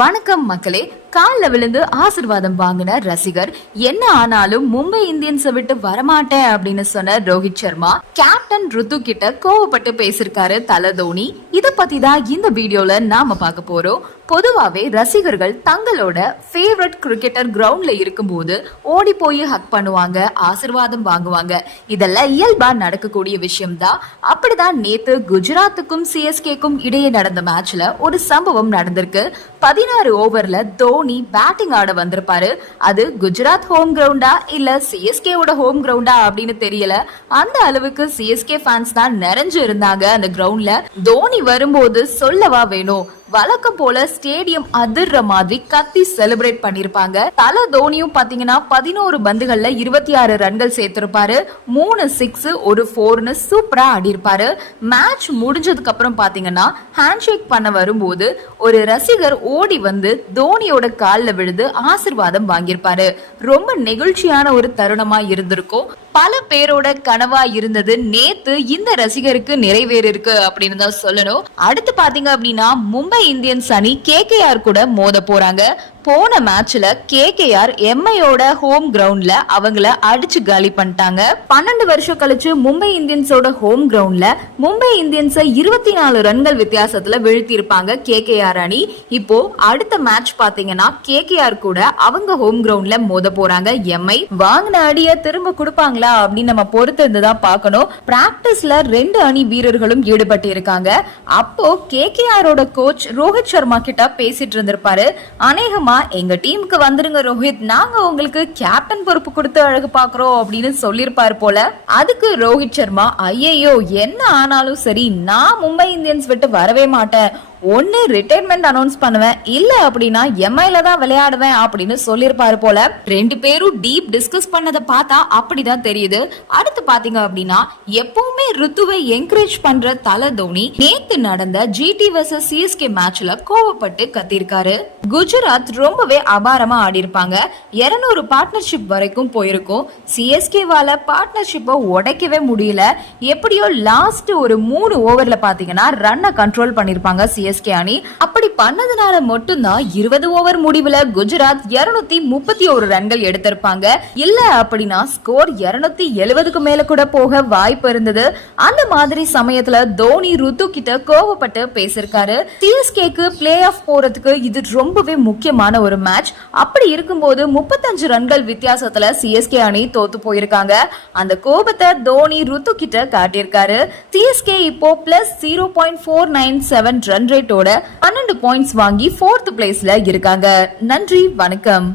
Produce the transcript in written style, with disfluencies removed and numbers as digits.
வணக்கம் மக்களே. கால்ல விழுந்து ஆசிர்வாதம் வாங்கின ரசிகர் என்ன ஆனாலும் மும்பை இந்தியன்ஸை விட்டு வரமாட்டேன் அப்படின்னு சொன்ன ரோஹித் சர்மா கேப்டன் ருத்து கிட்ட கோவப்பட்டு பேசிருக்காரு தல தோனி. இத பத்தி தான் இந்த வீடியோல நாம பார்க்க போறோம். பொதுவாவே ரசிகர்கள் தங்களோட ஃபேவரட் கிரிக்கெட்டர் கிரவுண்ட்ல இருக்கும்போது ஓடி போய் ஹக் பண்ணுவாங்க, ஆசிர்வாதம் வாங்குவாங்க. இதெல்லாம் இயல்பா நடக்கக்கூடிய விஷயம் தான். அப்படிதான் நேத்து குஜராத்துக்கும் சிஎஸ்கேக்கும் இடையே நடந்த மேட்ச்ல ஒரு சம்பவம் நடந்திருக்கு. 16 ஓவர்ல தோனி பேட்டிங் ஆட வந்திருப்பாரு. அது குஜராத் ஹோம் கிரவுண்டா இல்ல சிஎஸ்கேவோட ஹோம் கிரவுண்டா அப்படின்னு தெரியல. அந்த அளவுக்கு சிஎஸ்கே ஃபேன்ஸ் தான் நிறைஞ்சு இருந்தாங்க அந்த கிரவுண்ட்ல. தோனி வரும்போது சொல்லவா வேணும், வழக்கம் போல ஸ்டேடியம் அதிர்ற மாதிரி கத்தி செலிப்ரேட் பண்ணிருப்பாங்க. தல தோனியும் பாத்தீங்கன்னா 11 பந்துகள்ல 26 ரன்கள் சேர்த்திருப்பாரு. 3 6 1 4 சூப்பரா ஆடி இருப்பாரு. மேட்ச் முடிஞ்சதுக்கு அப்புறம் பாத்தீங்கன்னா ஹேண்ட்ஷேக் பண்ண வரும்போது ஒரு ரசிகர் ஓடி வந்து தோனியோட கால்ல விழுது ஆசிர்வாதம் வாங்கியிருப்பாரு. ரொம்ப நெகிழ்ச்சியான ஒரு தருணமா இருந்திருக்கும். பல பேரோட கனவா இருந்தது நேத்து இந்த ரசிகருக்கு நிறைவேறிருக்கு அப்படின்னு தான் சொல்லணும். அடுத்து பாத்தீங்க அப்படின்னா மும்பை இந்தியன்ஸ் அணி KKR கூட மோத போறாங்க. போன மேட்ச்ல KKR எம்ஐயோட ஹோம் கிரவுண்ட்ல அவங்கள அடிச்சு காலி பண்ணிட்டாங்க. 12 வருஷம் கழிச்சு மும்பை இந்தியன்ஸோட ஹோம் கிரவுண்ட்ல மும்பை இந்தியன்ஸை 24 ரன்கள் வித்தியாசத்துல வீழ்த்தி இருப்பாங்க KKR அணி. இப்போ அடுத்த மேட்ச் பாத்தீங்கன்னா KKR கூட அவங்க ஹோம் கிரவுண்ட்ல மோத போறாங்க. எம்ஐ வாங்கின அடிய திரும்ப கொடுப்பாங்களா அப்படின்னு நம்ம பொறுத்து இருந்துதான் பார்க்கணும். பிராக்டிஸ்ல 2 அணி வீரர்களும் ஈடுபட்டு இருக்காங்க. அப்போ KKRோட கோச் ரோஹித் சர்மா கிட்ட பேசிட்டு இருந்திருப்பாரு. அநேகமா எங்க டீமுக்கு வந்துருங்க ரோஹித், நாங்க உங்களுக்கு கேப்டன் பொறுப்பு கொடுத்து அழகு பாக்குறோம் அப்படின்னு சொல்லிருப்பாரு போல. அதுக்கு ரோஹித் சர்மா ஐயோ என்ன ஆனாலும் சரி நான் மும்பை இந்தியன்ஸ் விட்டு வரவே மாட்டேன், ஒன்னு ரிட்டையர்மெண்ட் அனௌன்ஸ் பண்ணுவேன், இல்ல அப்படின்னா எம்ஐல தான் விளையாடுவேன் அப்படின்னு சொல்லிருப்பாரு போல. 2 பேரும் டீப் டிஸ்கஸ் பண்ணத பார்த்தா அப்படிதான் தெரியுது. அடுத்து பாத்தீங்க அப்படின்னா எப்பவுமே ருத்துவை என்கரேஜ் பண்ற தல தோனி நேத்து நடந்த GT vs CSK மேட்ச்ல கோவப்பட்டு கத்திருக்காரு. குஜராத் ரொம்பவே அபாரமா ஆடி இருப்பாங்க. 200 பார்ட்னர்ஷிப் வரைக்கும் போயிருக்கும். CSKவால பார்ட்னர்ஷிப்பை உடைக்கவே முடியல. எப்படியோ லாஸ்ட் ஒரு 3 ஓவர்ல பாத்தீங்கன்னா ரன்னை கண்ட்ரோல் பண்ணிருப்பாங்க CSK அணி. அப்படி பண்ணதுனால மட்டும்தான் 20 ஓவர் முடிவுல குஜராத் 231 ரன்கள் எடுத்திருப்பாங்க. இல்ல அப்படின்னா ஸ்கோர் 270க்கு மேல கூட போக வாய்ப்பு இருந்தது. அந்த மாதிரி சமயத்துல தோனி ருத்து கிட்ட கோவப்பட்டு பேசிருக்காரு. CSKக்கு பிளே ஆஃப் போறதுக்கு இது ரொம்பவே முக்கியமான ஒரு மேட்ச். அப்படி இருக்கும்போது 35 ரன்கள் வித்தியாசத்துல CSK அணி தோத்து போயிருக்காங்க. அந்த கோபத்தை தோனி ருத்து கிட்ட காட்டியிருக்காரு. CSK இப்போ +0.497 ரன் ரேட்டோட 12 பாயிண்ட்ஸ் வாங்கி 4th பிளேஸ்ல இருக்காங்க. நன்றி, வணக்கம்.